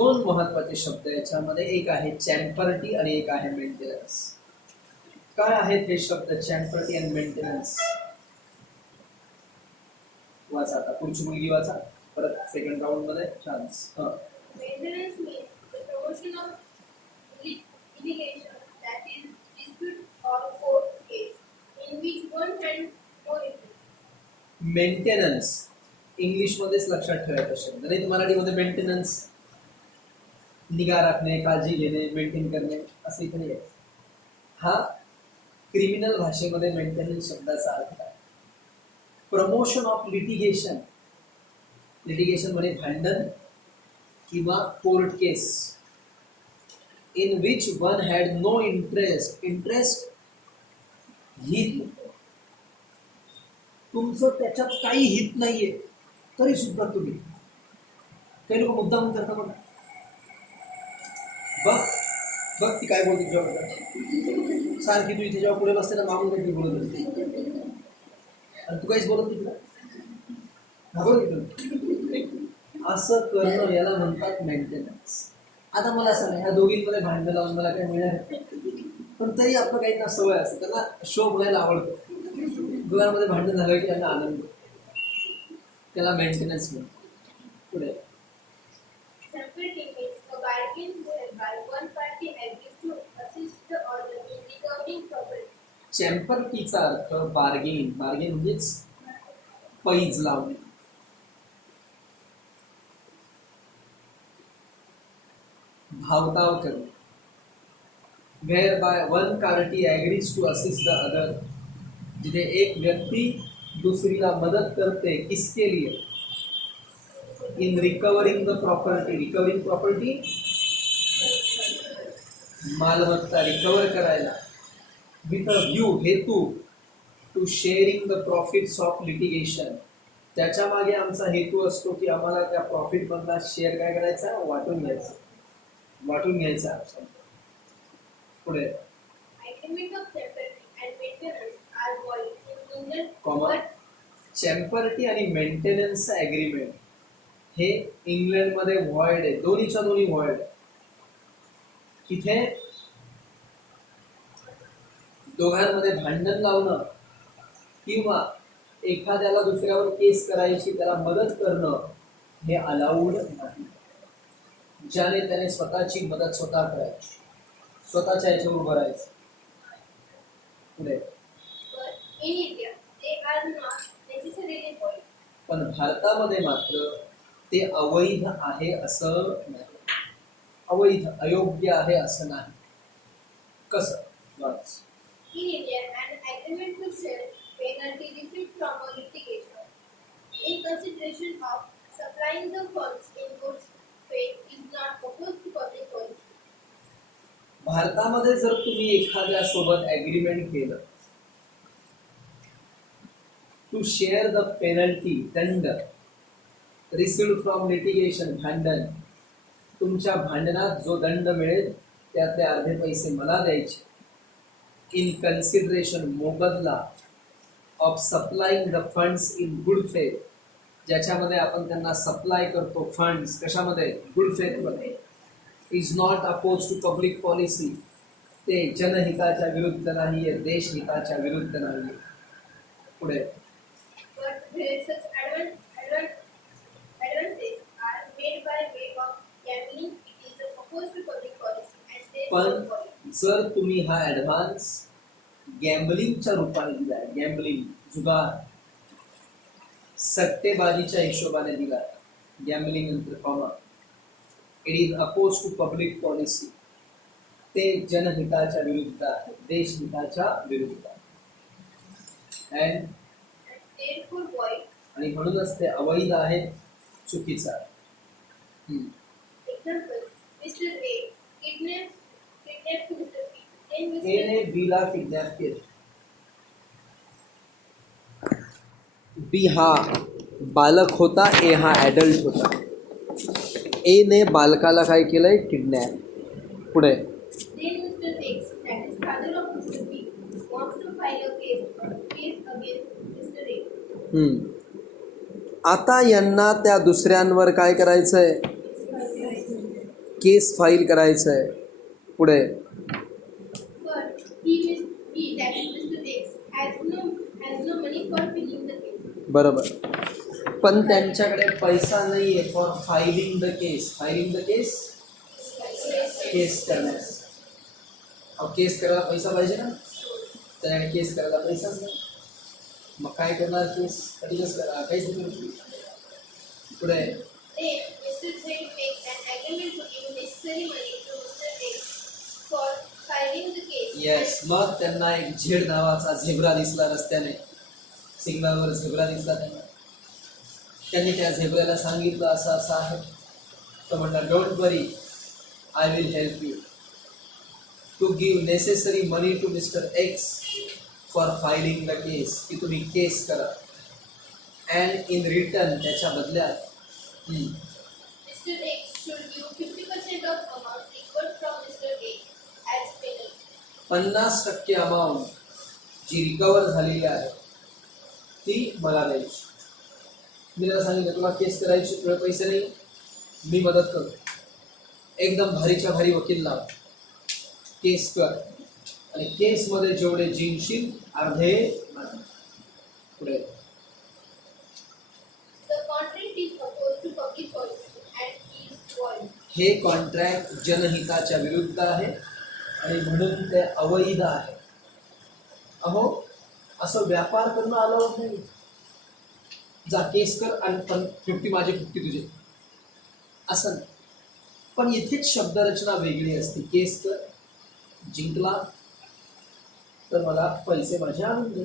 दोन महत्वाचे शब्द याच्यामध्ये, एक आहे चॅम्पर्टी आणि एक आहे मेंटेनन्स. काय आहेत हे शब्द चॅम्पर्टी आणि मेंटेनन्स? वाचा आता, पुढची मुलगी वाचा परत सेकंड राऊंड मध्ये chance. Maintenance means the promotion of litigation, that is, dispute or court case, in which one had no interest. Maintenance इंग्लिशमध्येच लक्षात ठेवायचा शब्द, नाही तर मराठीमध्ये मेंटेनन्स निगा राखणे, काळजी घेणे, मेंटेन करणे असे इथे आहे. हा क्रिमिनल भाषेमध्ये मेंटेनन्स शब्दाचा अर्थ आहे. प्रमोशन ऑफ लिटिगेशन, लिटिगेशन म्हणजे भांडण किंवा court case, in which one had no interest. Interest हित, तुमचं त्याच्यात काही हित नाहीये तरी सुद्धा तुम्ही, काही लोक मुद्दाम करता बघ बघ बघ ती काय बोलते जेव्हा सारखी तू इथे जेव्हा पुढे बसते ना मागून काहीतरी बोलत असते आणि तू काहीच बोलत नाही, तुला घाबरत. असं करणं याला म्हणतात मेंटेनन्स. आता मला सांगा, ह्या दोघींमध्ये भांडण लावून मला काय मिळणार, पण तरी आपलं काही ना सवय असते, त्यांना शो बघायला आवडतो. दोघांमध्ये भांडण झालं की त्यांना आनंद, त्याला मेंटेनन्स म्हणतो. पुढे Champerty means a bargain whereby one party agrees to assist the other in recovering property. चॅम्पर्टीचा अर्थ बार्गेन, बार्गेन म्हणजेच पैज लावणे. भावताव करणे. whereby one party agrees to assist the other, जिथे एक व्यक्ती दुसरीला मदत करते, किसके लिए? In recovering the property. Recovering property मालमत्ता रिकवर करायला. विथ अ व्ह्यू, हेतू, to sharing the profits of litigation. त्याच्या मागे आमचा हेतू असतो की आम्हाला त्या प्रॉफिट मधला शेअर काय करायचा, वाटून घ्यायचा, वाटून घ्यायचा. पुढे Agreement of champerty and maintenance are void in England, common. but चॅम्पर्टी आणि मेंटेनन्स ॲग्रीमेंट हे इंग्लंडमध्ये व्हॉइड आहे, दोन्हीच्या दोन्ही व्हॉइड. तिथे दोघांमध्ये भांडण लावणं किंवा एखाद्याला दुसऱ्यावर केस करायची, त्याला मदत करणं हे अलाउड नाही. ज्याने त्याने स्वतःची मदत स्वतः करायची, स्वतःच्या याच्यावर उभं राहायचं. पुढे but in India they are not necessarily void. पण भारतामध्ये मात्र ते अवैध आहे असं नाही. अवैध, अयोग्य आहे असं नाही. कसं? वाच. In India, an agreement to share penalty received from a litigation in consideration of supplying the funds in good faith is not opposed to public policy. भारतामध्ये जर तुम्ही एखाद्या सोबत ॲग्रीमेंट केलं टू शेअर द पेनल्टी, दंड, received from litigation, भांडण, तुमच्या भांडणात जो दंड मिळेल त्यातले अर्धे पैसे मला द्यायचे, इन कन्सिडरेशन, मोबदला, of supplying the funds in good faith, ज्याच्यामध्ये आपण त्यांना सप्लाय करतो फंड्स, कशामध्ये? गुड फेथमध्ये, is not oppose to public policy, ते जनहिताच्या विरुद्ध नाही आहे, देशहिताच्या विरुद्ध नाही आहे. पुढे But where such advances are made by way of gambling, it is opposed to public policy and therefore पण void. जर तुम्ही हा ॲडव्हान्स गॅम्बलिंगच्या रूपाने दिलाय, गॅम्बलिंग, जुगार, सट्टेबाजीच्या हिशोबाने दिलाय, गॅम्बलिंग नंतर comma, it is opposed to public policy, ते जनहिताच्या विरुद्ध आहे, देशहिताच्या विरुद्ध आहे. And And therefore void. आणि म्हणूनच ते अवैध आहे, चुकीचं आहे. Example: Mr. A kidnapped Mr. B. Then Mr. एने बीला किडनॅप केलं. बी हा बालक होता, ए हा ॲडल्ट होता. ए ने बालकाला काय केलंय? किडनॅप. पुढे Then Mr. X, that is father of Mr. B, wants to file a case against Mr. A. आता यांना त्या दुसऱ्यांवर काय करायचंय? केस फाईल करायचं आहे. पुढे But he that is Mr. X has no money for filling the case. बरोबर. पण त्यांच्याकडे पैसा नाहीये for filing the case. Filing the case, case करण्यास. अहो केस करायला पैसा पाहिजे ना, त्याने केस करायला पैसाच नाही. मग काय करणार केस? काहीच नाही. पुढे Then Mr. Z makes an agreement to give necessary money to Mr. X for filing the case. Yes. मग त्यांना एक झेड नावाचा झेब्रा दिसला रस्त्याने, सिग्नलवर झेब्रा दिसला त्यांना. त्यांनी त्या झेब्राला सांगितलं असं असं आहे. तो म्हणला don't worry, I will help you to give necessary money to mister X for filing the case, की तुम्ही केस करा. अँड इन रिटर्न, त्याच्या बदल्यात Mr. X should give 50% of amount recovered from Mr. A as penalty. 50% amount जी recover झालेली आहे ती मला द्यायची. मी त्याला सांगितलं तुला केस करायची, तुला पैसे नाही, मी मदत करतो. एकदम भारीच्या भारी वकील लाव, केस कर, आणि केसमध्ये जेवढे जिंकशील अर्धे मला. पुढे The contract is opposed to public policy and is void. हे कॉन्ट्रॅक्ट जनहिताच्या विरुद्ध आहे आणि म्हणून ते अवैध आहे. अहो असं व्यापार करणं अलाउड नाही. जा केस कर आणि पण 50 माझे 50 तुझे, असं नाही. पण इथेच शब्दरचना वेगळी असते. केस कर, जिंकला तर मला पैसे माझे आणून दे,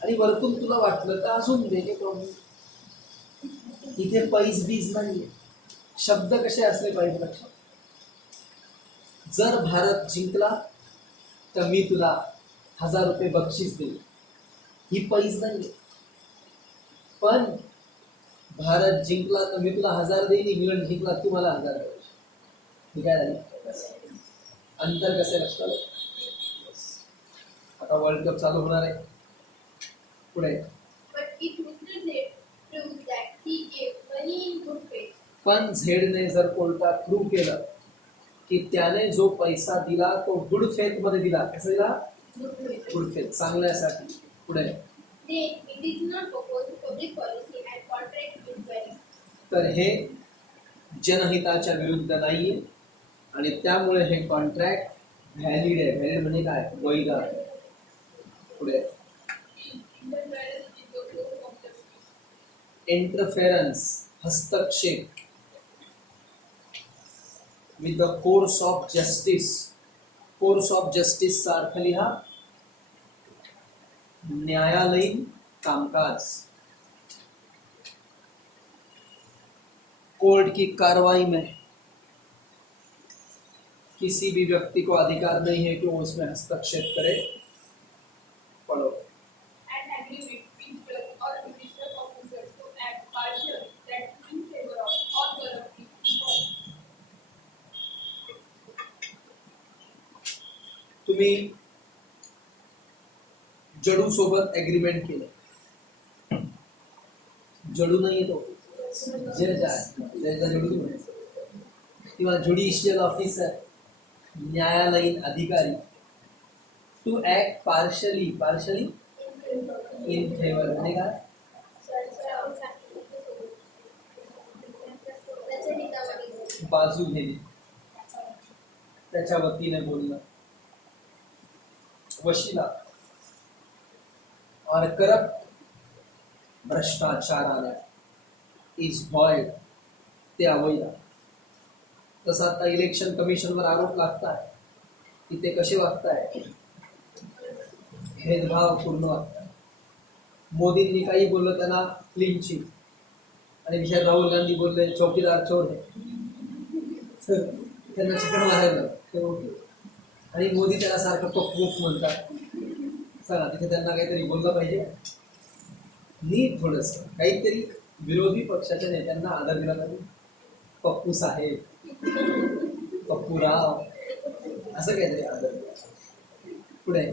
आणि वरतून तुला वाटलं तर अजून दे, काही प्रॉब्लेम. इथे पैस बीज नाहीये. शब्द कसे असले पाहिजे लक्षात. जर भारत जिंकला तर मी तुला 1000 रुपये बक्षीस देईल, ही पैस नाहीये. पण भारत जिंकला तर मी तुला 1000 देईल, इंग्लंड जिंकला तू मला 1000 द्यायचे. ही काय झाली? अंतर कसे लक्षात. आता वर्ल्ड कप चालू होणार आहे. पुढे But if Mr. Z proves that he gave money in good faith, पण झेडने जर कोर्टात प्रूव्ह केलं की त्याने जो पैसा दिला तो गुड फेथ मध्ये दिला. कसं दिला? गुड फेथ, चांगल्यासाठी. पुढे then it is not opposed to public policy and contract is valid. तर हे जनहिताच्या विरुद्ध नाहीये आणि त्यामुळे हे कॉन्ट्रॅक्ट व्हॅलिड आहे. व्हॅलिड म्हणजे काय? वैध आहे. पुढे इंटरफेरन्स, हस्तक्षेप with the course of justice. Course of जस्टिसचा अर्थ लिहा न्यायालयीन कामकाज. कोर्ट की कार्रवाई में किसी भी व्यक्ति को अधिकार नहीं है कि वो उसमें हस्तक्षेप करे. पढ़ो. An agreement with judge or judicial officer to act partially that in favor of or corrupting people. तुम्ही जडू सोबत एग्रीमेंट केलं. जडू नाही तो जज आहे. जजचा जडू तुम्ही, किंवा ज्युडिशियल ऑफिसर, न्यायालयीन अधिकारी. To act partially. Partially in favour म्हणजे काय? त्याच्या हितामध्ये बाजू घेणे, त्याच्या वतीने बोलणं. वशिला और करप्ट, भ्रष्टाचार आला इज व्हॉइड, ते अवैध. तसं आता इलेक्शन कमिशनवर आरोप लागतात की ते कसे वागताय, भेदभावपूर्ण वागतात. मोदींनी काही बोललं त्यांना क्लीन चिट, आणि विषय राहुल गांधी बोलले चौकीदार चोर है, तर त्यांना चिकन मारायला ते ओके. आणि मोदी त्याला सारखं पकवूक म्हणतात. चला तिथे त्यांना काहीतरी बोललं पाहिजे, नीट थोडंसं काहीतरी विरोधी पक्षाच्या नेत्यांना आदर दिला पाहिजे. पप्पू साहेब, पप्पू राव, असं काहीतरी आदर दिला. पुढे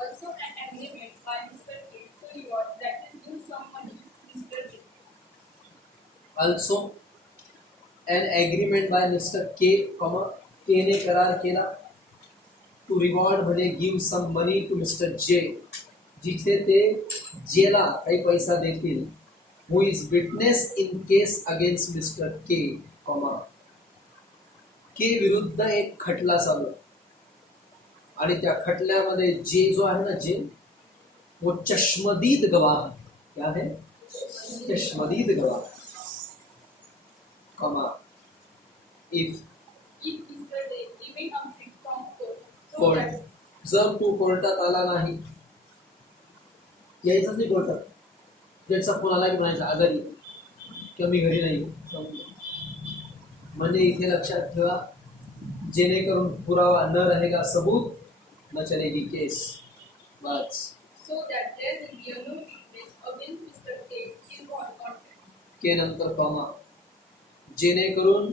Also an agreement by Mr. A to reward that will give some money to Mr. B. also an agreement by Mr. K, K ने करार केला टू रिवॉर्ड म्हणजे give some money to mister J, जिथे ते जेला काही पैसा देतील. Who is witness in case against mister K, K विरुद्ध एक खटला चालू आहे. आणि त्या खटल्यामध्ये जे जो आहे ना, जे वो चश्मदीद गवाह क्या है, चश्मदीद गवाह. Comma if If Mr. Day remain absent from court, so court, that जर तू कोर्टात आला नाही, यायचंच नाही कोर्टात. ज्याचा फोन आला की म्हणायचा आजारी किंवा मी घरी नाही. म्हणजे इथे लक्षात ठेवा, जेणेकरून पुरावा न रहेगा सबूत न चलेगी केस. बस so that there will be a no witness against Mr. K in contract. के नंतर कॉमा, जेणेकरून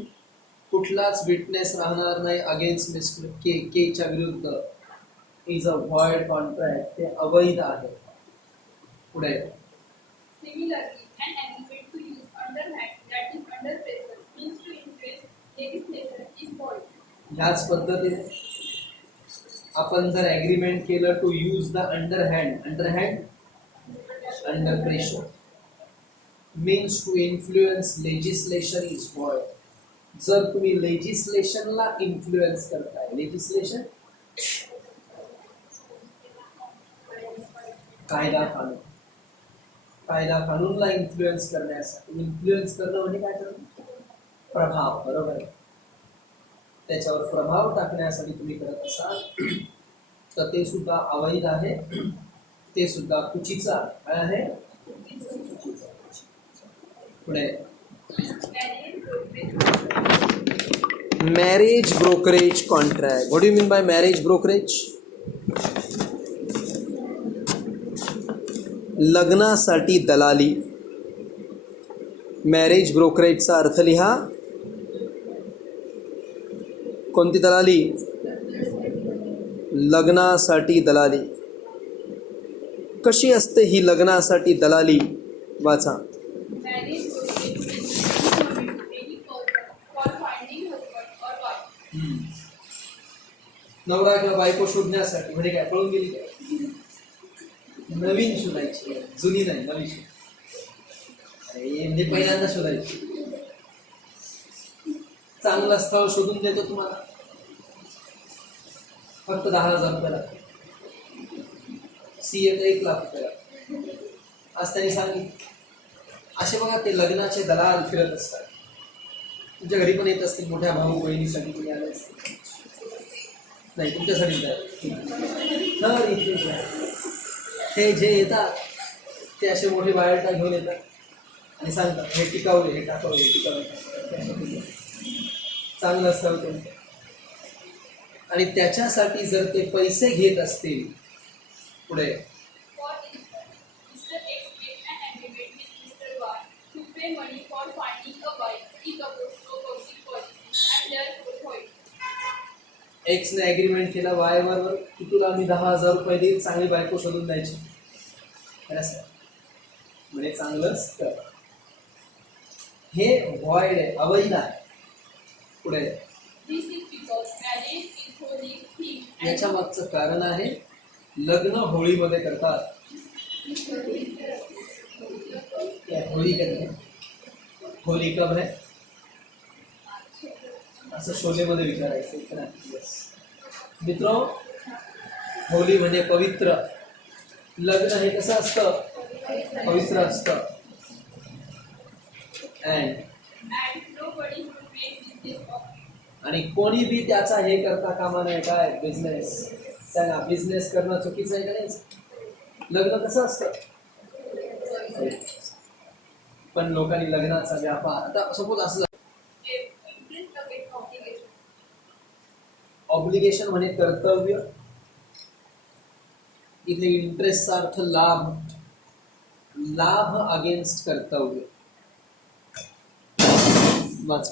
कुठलाच विटनेस राहणार नाही अगेन्स्ट मिस्टर के, केच्या विरुद्ध. इज अ व्हॉइड कॉन्ट्रॅक्ट, ते अवैध आहे. पुढे Similarly, an agreement to use underhand, that is under pressure, means to influence legislation is void. ह्याच पद्धतीने आपण जर ॲग्रीमेंट केलं to use the underhand under pressure means to influence legislation is void. जर तुम्ही लेजिस्लेशनला इन्फ्लुएन्स करताय, लेजिस्लेशन कायदा कानून, कायदा कानूनला इन्फ्लुएन्स करण्यासाठी, इन्फ्लुएन्स करणं म्हणजे काय करणं, प्रभाव, बरोबर आहे. त्याच्यावर प्रभाव टाकण्यासाठी तुम्ही करत असाल तर ते सुद्धा अवैध आहे, ते सुद्धा चुकीचं आहे. काय आहे, पुढे marriage brokerage contract. What do you mean by marriage brokerage? लग्नासाठी दलाली. मॅरेज ब्रोकरेजचा अर्थ लिहा. कोणती दलाली? लग्नासाठी दलाली. कशी असते ही लग्नासाठी दलाली? वाचा. Marriage brokerage is any person for finding husband or wife. नवरा किंवा बायको शोधण्यासाठी, म्हणजे काय पळून गेली काय? नवीन शोधायची, जुनी नाही, नवी शोध. म्हणजे पहिल्यांदा शोधायची. चांगलं स्थळ शोधून देतो तुम्हाला, फक्त 10,000 रुपये लागते. CA तर 1 लाख रुपये लागते. आज त्यांनी सांगितलं. असे बघा, ते लग्नाचे दलाल फिरत असतात. तुमच्या घरी पण येत असतील, मोठ्या भाऊ बहिणीसाठी कोणी आले असतील. नाही, तुमच्यासाठी तर इथे हे जे येतात ते असे मोठे बायोडाटा घेऊन येतात आणि सांगतात हे टिकावले, हे टाकावले, हे टिकावले, चांगलं असतं ते. आणि त्याच्यासाठी जर ते पैसे घेत असतील, पुढे For instance, Mr. X made an agreement with Mr. Y to pay money for finding a wife if opposed to a public policy and therefore void. एक्सने ॲग्रीमेंट केला वाय बरोबर की तुला मी 10,000 रुपये देईल, चांगली बायको शोधून द्यायची. म्हणजे चांगलंच कर. हे व्हॉइड आहे, अवैध आहे. पुढे This is because marriage is holy thing and याच्या मागचं कारण आहे, लग्न होळीमध्ये करतात. क्या होली करते, होली कब है असं शोलेमध्ये विचारायचं. मित्र, होली म्हणजे पवित्र. लग्न हे कसं असतं, पवित्र असतं. and nobody should make business of it. आणि कोणी बी त्याचा हे करता कामा नये. काय बिझनेस, सांगा, बिझनेस करणं चुकीचं आहे का नाही? लग्न कसं असतं, पण लोकांनी लग्नाचा व्यापार. आता सपोज असं Interest against obligation. ऑब्लिगेशन म्हणजे कर्तव्य. इथे इंटरेस्टचा अर्थ लाभ, लाभ अगेन्स्ट कर्तव्य. वाच.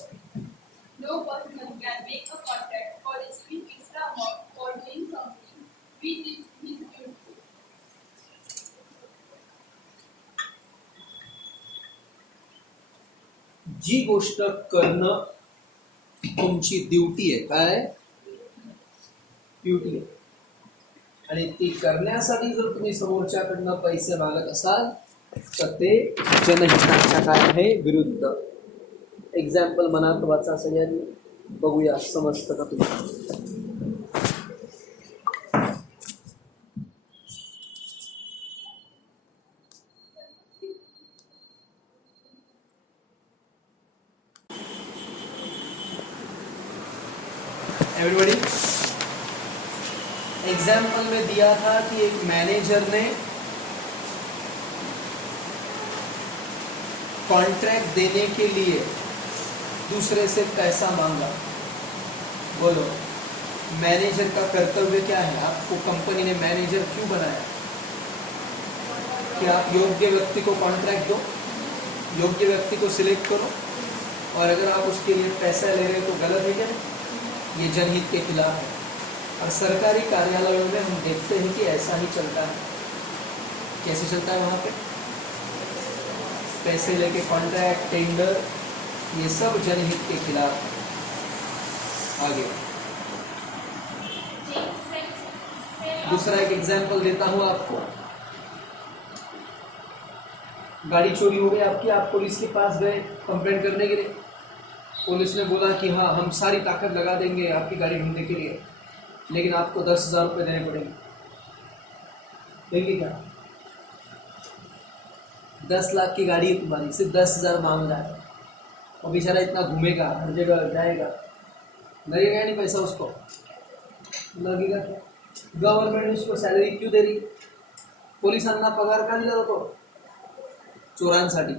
No person can make a contract for receiving extra amount for doing something which is his duty. जी गोष्ट करणं तुमची ड्युटी आहे. काय ड्युटी आहे, आणि ती करण्यासाठी जर तुम्ही समोरच्याकडनं पैसे मागत असाल तर ते जनहिताच्या काय आहे, विरुद्ध. एक्झाम्पल मनात वाचा सगळ्यांनी, बघूया समजतं का तुम्ही. एवरीबॉडी, एग्जाम्पल में दिया था कि एक मैनेजर ने कॉन्ट्रैक्ट देने के लिए दूसरे से पैसा मांगा. बोलो, मैनेजर का कर्तव्य क्या है? आपको कंपनी ने मैनेजर क्यों बनाया? कि आप योग्य व्यक्ति को कॉन्ट्रैक्ट दो, योग्य व्यक्ति को सिलेक्ट करो, और अगर आप उसके लिए पैसा ले रहे हो तो गलत है क्या? ये जनहित के खिलाफ है. और सरकारी कार्यालयों में हम देखते हैं कि ऐसा ही चलता है. कैसे चलता है वहाँ पे? पैसे लेके कॉन्ट्रैक्ट, टेंडर, ये सब जनहित के खिलाफ है. आगे दूसरा एक एग्जाम्पल देता हूँ आपको. गाड़ी चोरी हो गई आपकी, आप पुलिस के पास गए कंप्लेंट करने के लिए. पुलिस ने बोला कि हाँ हम सारी ताकत लगा देंगे आपकी गाड़ी ढूंढने के लिए, लेकिन आपको 10,000 रुपये देने पड़ेंगे. देंगे क्या? 10 लाख की गाड़ी है तुम्हारी, सिर्फ 10,000 मांग रहा है, और बेचारा इतना घूमेगा, हर जगह जाएगा, लगेगा नहीं पैसा उसको? लगेगा क्या? गवर्नमेंट उसको सॅलरी क्यों दे रही? पोलिसांना पगार का दिला जातो? चोरांसाठी.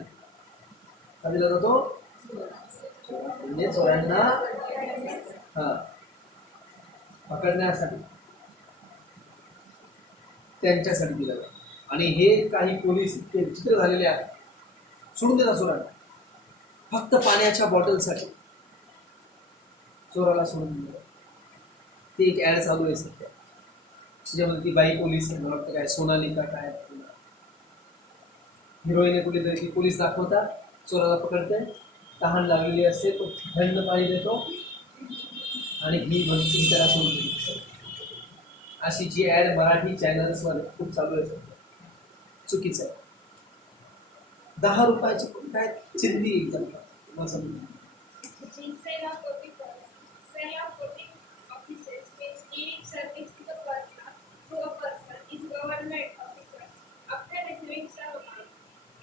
का दिला जातो? म्हणजे चोरांना पकडण्यासाठी, त्यांच्यासाठी दिला जातो. आणि हे काही पोलीस इतके विचित्र झालेले आहेत, सोडून देतात चोरांना फक्त पाण्याच्या बॉटलसाठी. चोराला सोडून दिलं. ती एक ॲड चालू आहे सध्या, त्याच्यामध्ये ती बाई पोलीस आहे, मला वाटतं काय सोनाली का काय हिरोईन कुठेतरी, ती पोलीस दाखवतात, चोराला पकडते, तहान लागलेली असते, तो थंड पाणी देतो आणि ही म्हणते त्याला सोडून देतो. अशी जी ॲड मराठी चॅनल्सवर खूप चालू आहे सध्या. चुकीचं आहे. 10 रुपयाची काय चिंदी एकदम मला समजून.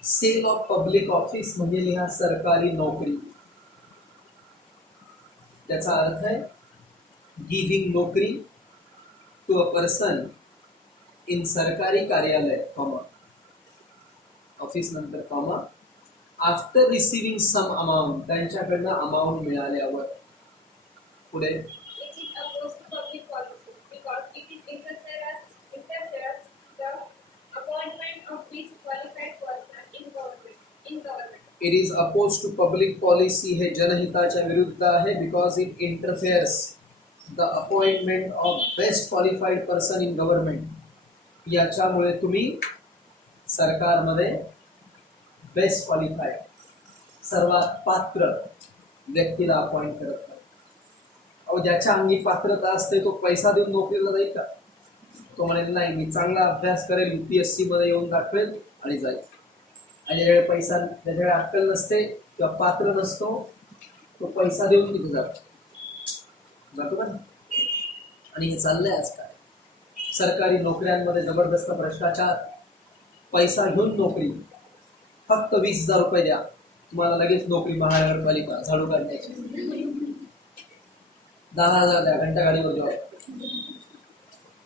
सेल ऑफ पब्लिक ऑफिस म्हणजे लिहा सरकारी नोकरी. त्याचा अर्थ आहे गिव्हिंग नोकरी टू अ पर्सन इन सरकारी कार्यालय, कॉमा, ऑफिस नंतर comma, after receiving some amount, त्यांच्याकडनं अमाऊंट मिळाल्यावर. पुढे it is opposed to public policy, हे जनहिताच्या विरुद्ध आहे. Because it interferes the appointment of best qualified person in government. याच्यामुळे तुम्ही सरकारमध्ये बेस्ट क्वालिफाईड, सर्वात पात्र व्यक्तीला अपॉइंट करत नाही. अहो, ज्याच्या अंगी पात्रता असते तो पैसा देऊन नोकरीला जाईल का? तो म्हणेल नाही, मी चांगला अभ्यास करेल, UPSC मध्ये येऊन दाखवेल आणि जाईल. आणि ज्याच्याकडे पैसा, ज्याच्याकडे अक्कल नसते किंवा पात्र नसतो, तो पैसा देऊन तिथे जातो का? आणि हे चाललंय आजकाल. सरकारी नोकऱ्यांमध्ये जबरदस्त भ्रष्टाचार. पैसा घेऊन नोकरी, फक्त 20,000 रुपये द्या, तुम्हाला लगेच नोकरी महानगरपालिका झाडू काढण्याची. 10,000 द्या, घंटा गाडीवर जॉब.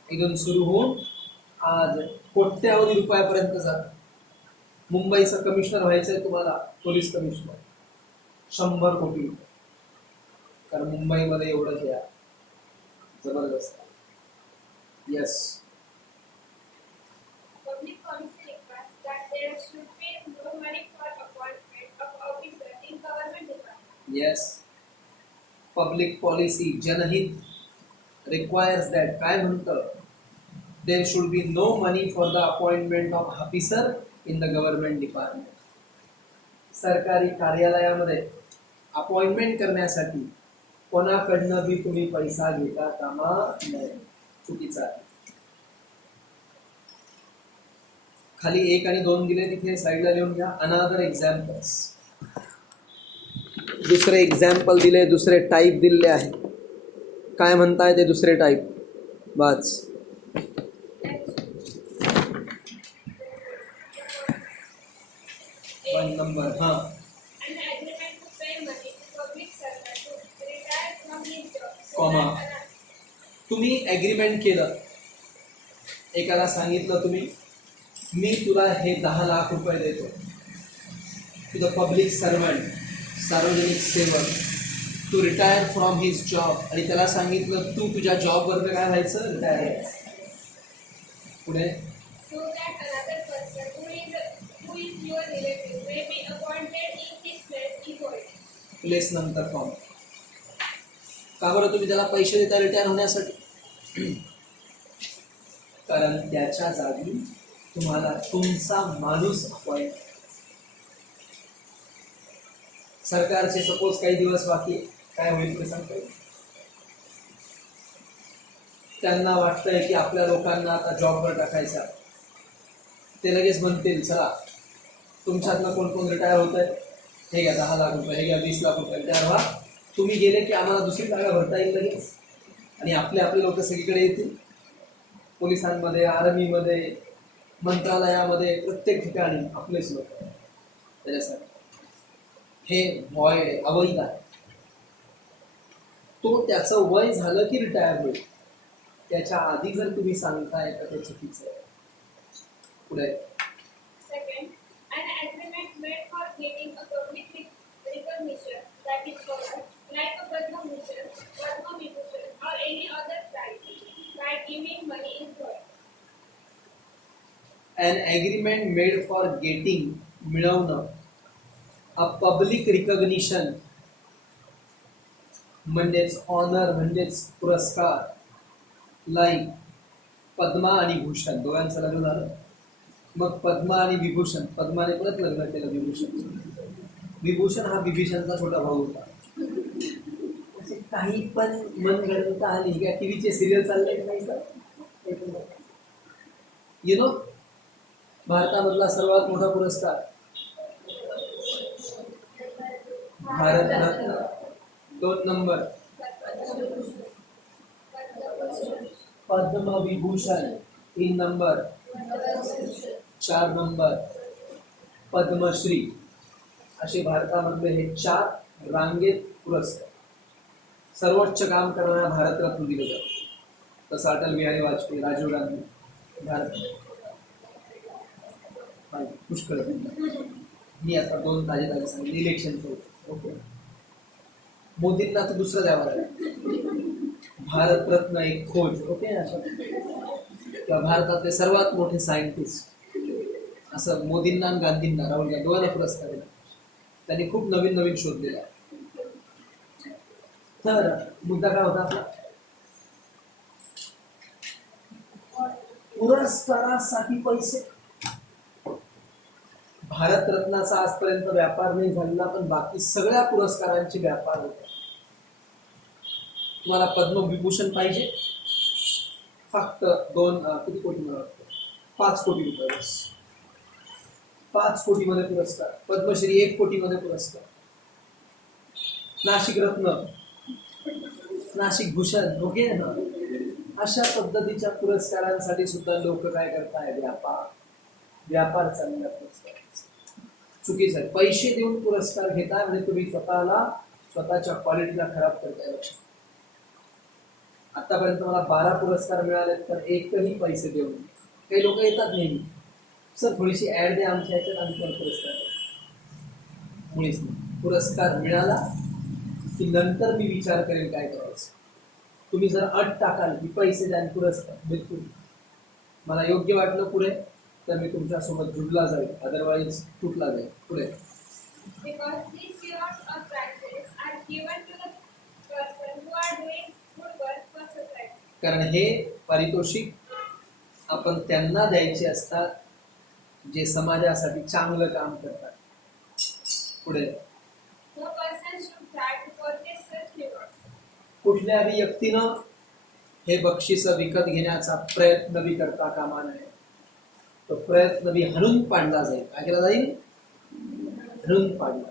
इथून सुरू होऊन आज कोट्यावधी रुपयापर्यंत जात. मुंबईचं कमिशनर व्हायचंय तुम्हाला, पोलीस कमिशनर, 100 कोटी रुपये. कारण मुंबईमध्ये एवढं हे आहे, जबरदस्त. Yes. Public policy requires that there should be no money for appointment of officer in government department. Yes. Public policy, जनहित रिक्वायर्स दॅट, काय म्हणतं? There should be no money for the appointment of officer in the government department. सरकारी कार्यालयामध्ये appointment करण्यासाठी कोणाकडनं बी तुम्ही पैसा घेता कामा नये. चुकीचा आहे. खाली 1 आणि 2 दिले तिथे साईडला लिहून घ्या. अनादर एक्झाम्पल्स. दुसरे एक्झाम्पल दिले, दुसरे टाईप दिलेले आहे. काय म्हणताय ते दुसरे टाईप वाच. 1 नंबर. हा, An agreement to pay money to public servant to retire from his job. So Comma. that तुम्ही ॲग्रीमेंट केलं, एकाला सांगितलं तुम्ही मी तुला हे 10 लाख रुपये देतो टू द पब्लिक सर्वंट, सार्वजनिक सेवक, to retire from his job, आणि त्याला सांगितलं तू तुझ्या जॉबवरनं काय व्हायचं, रिटायर व्हायचं. पुढे so that another person who is your relative may be appointed in his place is void. Place नंतर फॉर्म. का बरं तुम्ही त्याला पैसे देता रिटायर होण्यासाठी? कारण त्याच्या जागी तुम्हाला तुमचा माणूस अपॉइंट. सरकारचे सपोज काही दिवस बाकी आहे, काय होईल ते सांगता येईल? त्यांना वाटतंय की आपल्या लोकांना आता जॉबवर टाकायचा, ते लगेच म्हणतील चला तुमच्यातनं कोण कोण रिटायर होत आहे, हे घ्या 10 लाख रुपये, हे घ्या 20 लाख रुपये, रिटायर व्हा. तुम्ही गेले की आम्हाला दुसरी जागा भरता येईल लगेच, आणि आपले लोक सगळीकडे येतील. पोलिसांमध्ये, आर्मीमध्ये, मंत्रालयामध्ये, प्रत्येक ठिकाणी आपलेच लोक. त्याच्यासाठी हे व्हॉइड, अवैध आहे. तो त्याचं वय झालं की रिटायर होईल, त्याच्या आधी जर तुम्ही सांगताय तर ते चुकीचं आहे. पुढे Second, an agreement made for giving a public recognition that is covered, like a Padma Bhushan, Padma Vibhushan, or any other prize, by giving money in void. an agreement made for getting, मिळवणं, a public recognition म्हणजेच honour, म्हणजेच पुरस्कार, like Padma आणि भूषण, दोघांचं लग्न झालं. मग पद्मा आणि विभूषण, पद्माने परत लग्न केलं विभूषण. विभूषण हा विभीषणचा छोटा भाऊ होता. असे काही पण मनगणंत आली का, टीव्हीचे सिरियल चालले नाही का, यु नो, भारतामधला सर्वात मोठा पुरस्कार Bharat Ratna. 2 number Padma Vibhushan. 3 number 4 number Padma Shri. असे भारतामधले हे 4 रांगेत पुरस्कार. सर्वोच्च काम करणारा भारतरत्न दिलं जातं. तसं अटल बिहारी वाजपेयी, राजीव गांधी, पुष्कळ. मी आता 2 ताजे सांगितले इलेक्शनचं होतं. ओके, मोदींना तर दुसरं द्यावं लागेल, भारतरत्न एक खोज. ओके, असं किंवा भारतातले सर्वात मोठे सायंटिस्ट, असं मोदींना आणि गांधींना, राहुल गांधी दोघांना पुरस्कार दिला. त्यांनी खूप नवीन नवीन शोध दिला. तर मुद्दा काय होता आपला, पुरस्कारासाठी पैसे. भारतरत्नाचा आजपर्यंत व्यापार नाही झालेला, पण बाकी सगळ्या पुरस्कारांचे व्यापार होते. तुम्हाला पद्मविभूषण पाहिजे, फक्त 2 किती कोटी, मला वाटतं 5 कोटी रुपये बस. 5 कोटीमध्ये पुरस्कार. पद्मश्री 1 कोटीमध्ये पुरस्कार. नाशिक रत्न, नाशिक भूषण, ओके ना. अशा पद्धतीच्या पुरस्कारांसाठी सुद्धा लोक काय करताय, व्यापार चाललेला पुरस्कार. चुकीचं आहे. पैसे देऊन पुरस्कार घेताय म्हणजे तुम्ही स्वतःच्या क्वालिटीला खराब करताय. आतापर्यंत मला 12 पुरस्कार मिळाले, तर एकही पैसे देऊन. काही लोक येतात नेहमी, सर थोडीशी ऍड द्या आमच्या ह्याच्यात, आम्ही पण पुरस्कार देऊ. मुळीच नाही. पुरस्कार मिळाला की नंतर मी विचार करेन काय करायचं. तुम्ही जर अट टाकाल की पैसे द्या आणि पुरस्कार, बिलकुल मला योग्य वाटलं पुढे तर मी तुमच्यासोबत जुडला जाईल, अदरवाईज तुटला जाईल. पुढे Because these rewards or prizes are given to the person who are doing good work for society. कारण हे पारितोषिक आपण त्यांना द्यायचे असतात जे समाजासाठी चांगलं काम करतात. पुढे No person should try to purchase such rewards. कुठल्याही व्यक्तीनं हे बक्षीस विकत घेण्याचा प्रयत्न बी करता कामा नये. तो प्रयत्न बी हाणून पाडला जाईल. काय केला जाईल? हाणून पाडला.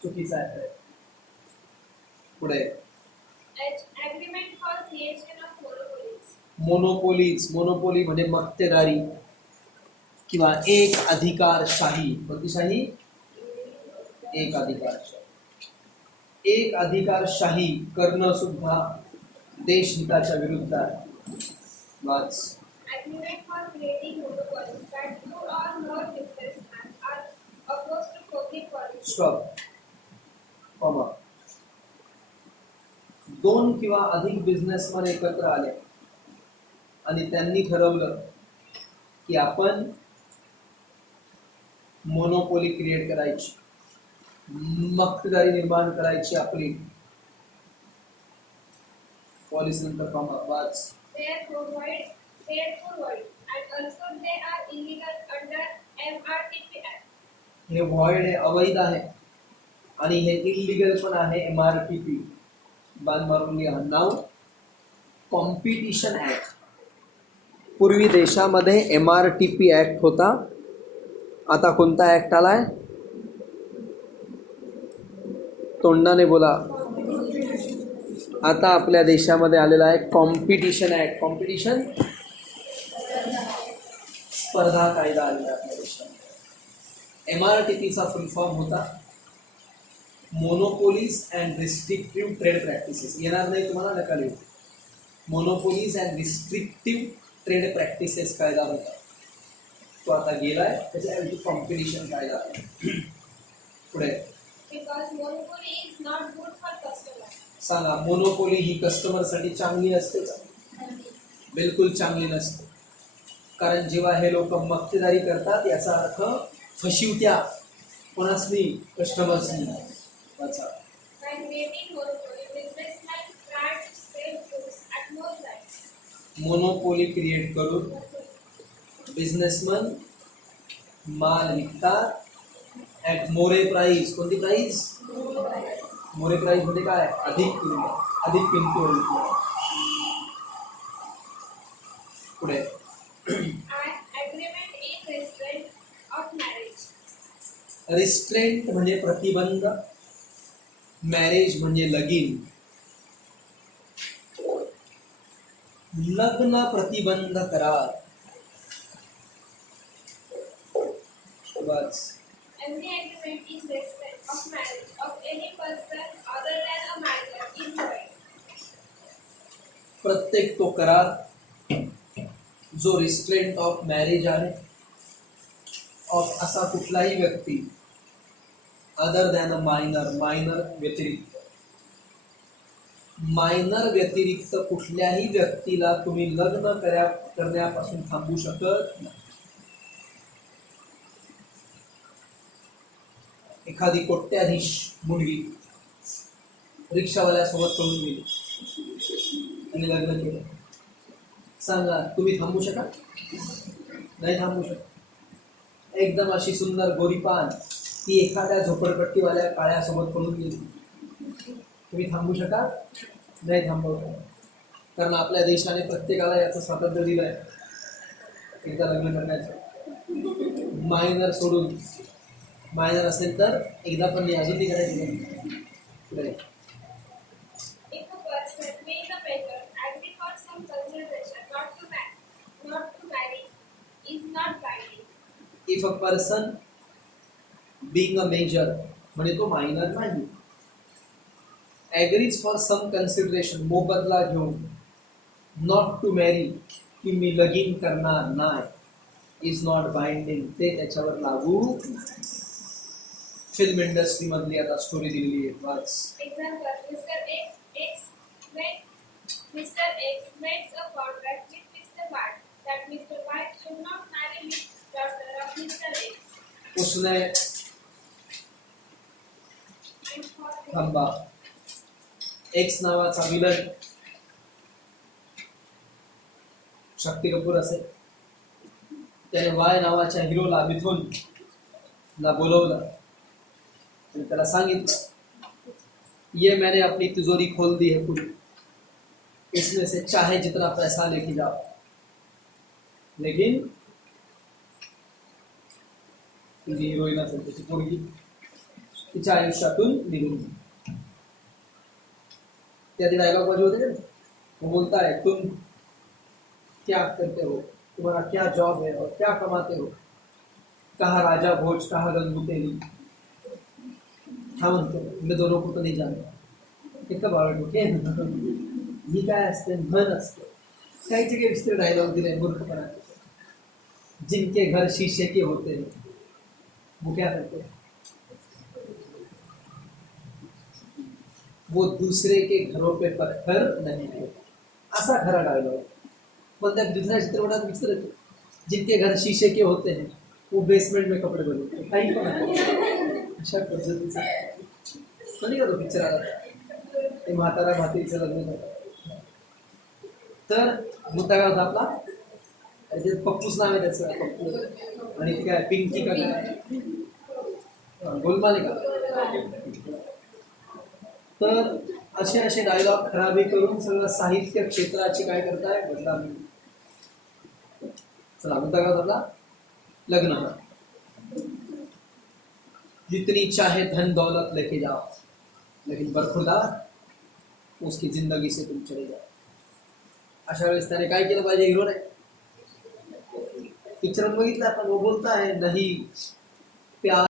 चुकीचा आहे प्रयत्न. पुढे Agreement for creation of monopolies. Monopoly म्हणजे मक्तेदारी किंवा एक अधिकारशाही. कोणती शाही? एक अधिकारशाही. एक अधिकारशाही करणं सुद्धा देशहिताच्या विरुद्ध आहे. वाच. Agreement for creating monopolies that two or more businessmen are opposed to public policy. Stop. Comma. दोन किंवा अधिक बिझनेसमन एकत्र आले आणि त्यांनी ठरवलं की आपण मोनोपोली क्रिएट करायची, मक्तेदारी निर्माण करायची आपली. पॉलिसी नंतर comma. Watch. Therefore void, and also they are illegal under MRTP Act. हे वॉइड आहे, अवैध आहे आणि हे इलिगल पण आहे. MRTP बांध मारून लिहा नाव. Competition act. पूर्वी देशामध्ये MRTP ऍक्ट होता. आता कोणता ऍक्ट आलाय? तोंडाने बोला. आता आपल्या देशामध्ये आलेला आहे कॉम्पिटिशन ऍक्ट. कॉम्पिटिशन स्पर्धा कायदा आलेला आपल्या देशामध्ये. MRTPचा फुल फॉर्म होता monopolies and restrictive trade practices. येणार नाही तुम्हाला, नका लिहू. Monopolies and restrictive trade practices कायदा होता, तो आता गेलाय. त्याच्याऐवजी कॉम्पिटिशन कायदा आहे. पुढे Because monopoly is not good for customers. सांगा, मोनोपोली ही कस्टमरसाठी चांगली असते का? बिलकुल चांगली नसते. कारण जेव्हा हे लोक मक्तेदारी करतात याचा अर्थ फशिवत्या कोणासनी? कस्टमर्सनी. वाचा. By creating monopoly, businessmen try to sell goods at more price. Monopoly create करून बिझनेसमन माल विकतात ॲट मोरे प्राईस. कोणती प्राईस? मोरे प्राईस म्हणजे काय? अधिक किमतीवर विकतात. पुढे And agreement in restraint of marriage. Restraint म्हणजे प्रतिबंध, मॅरेज म्हणजे लगीन. लग्न प्रतिबंध करार. बस. Any agreement in respect of marriage of any person other than a minor is void. प्रत्येक तो करार जो रिस्ट्रेंट ऑफ मॅरेज आहे, ऑफ असा कुठलाही व्यक्ती other than a minor, minor व्यतिरिक्त, मायनर व्यतिरिक्त कुठल्याही व्यक्तीला तुम्ही लग्न करण्यापासून थांबू शकत नाही. एखादी कोट्याधीश मुलगी रिक्षावाल्यासोबत पळून गेली आणि लग्न केलं. सांगा, तुम्ही थांबू शकाल? नाही थांबू शकत. एकदम अशी सुंदर गोरीपान ती एखाद्या झोपडपट्टीवाल्या काळ्यासोबत पळून गेली, तुम्ही थांबू शकाल? नाही थांबवू शकत. कारण आपल्या देशाने प्रत्येकाला याचं स्वातंत्र्य दिलं आहे एकदा लग्न करण्याचं. मायनर सोडून. मायनर असेल तर एकदा पण नाही, अजून नाही करायचं. पुढे If a person being a beggar agree for some consideration not to marry is not binding. If a person being a major म्हणजे तो मायनर नाही, ॲग्रीज फॉर सम कन्सिडरेशन मोबदला घेऊन, नॉट टू मॅरी की मी लगीन करणार नाही, इज नॉट बाइंडिंग ते त्याच्यावर लागू नाही. फिल्म इंडस्ट्री मधली आता स्टोरी दिलेली आहे. वाच. Example: Mr. X makes a contract with Mr. Y that Mr. Y should not marry his daughter of Mr. X. उसने And for थांबा. एक्स नावाचा विलन शक्ती कपूर असेल, त्याने वाय नावाच्या हिरोला मिथूनला बोलवलं आणि त्याला सांगितलं ये मैंने अपनी तिजोरी खोल दी है पूरी, इसमें से चाहे जितना पैसा लेके जाओ, लेकिन तुझी हिरोईन असेल त्याची पोरगी तिच्या आयुष्यातून निघून जाईल. त्या डायलॉग मध्ये होते ना, वो बोलता है तुम क्या करते हो, तुम्हारा क्या जॉब है और क्या कमाते हो, कहा राजा भोज कहा गंगुतेली, हा म्हणतो मी दोनों को तो नहीं जानता. इतकं बावट ओके ही काय असते मन असते. काही काही विचित्र डायलॉग दिले मूर्खपणा. जिनके घर शीशे के होते हैं वो क्या करते हैं, वो दूसरे के घरों पे पत्थर नहीं है. असा खरा डायलॉग. पण त्या दुसऱ्या चित्रपटात विचित्र आहे. जिनके घर शीशे के होते हैं वो बेसमेंट में कपडे बनवते. काही पण आहे. अशा पद्धतीचा कोणी का तो पिक्चर आला ते म्हातारा म्हातारीचं लग्न झालं. तर मुद्दा काय होता आपला, ते पप्पूच नाव आहे त्याचं, पप्पू आणि ती काय पिंकी का काय गोलमाल आहे का. तर असे असे डायलॉग खराबी करून सगळं साहित्य क्षेत्राची काय करताय बदनामी. चला मुद्दा काय होता आपला, लग्न. जितनी चाहे धन दौलत लेके जाओ, लेकिन बरखुरदार उसकी जिंदगी से तुम चले जाओ. अशा वेळेस त्याने काय केलं पाहिजे हिरोने. पिक्चर बघितलं आपण, वो बोलता है नहीं प्यार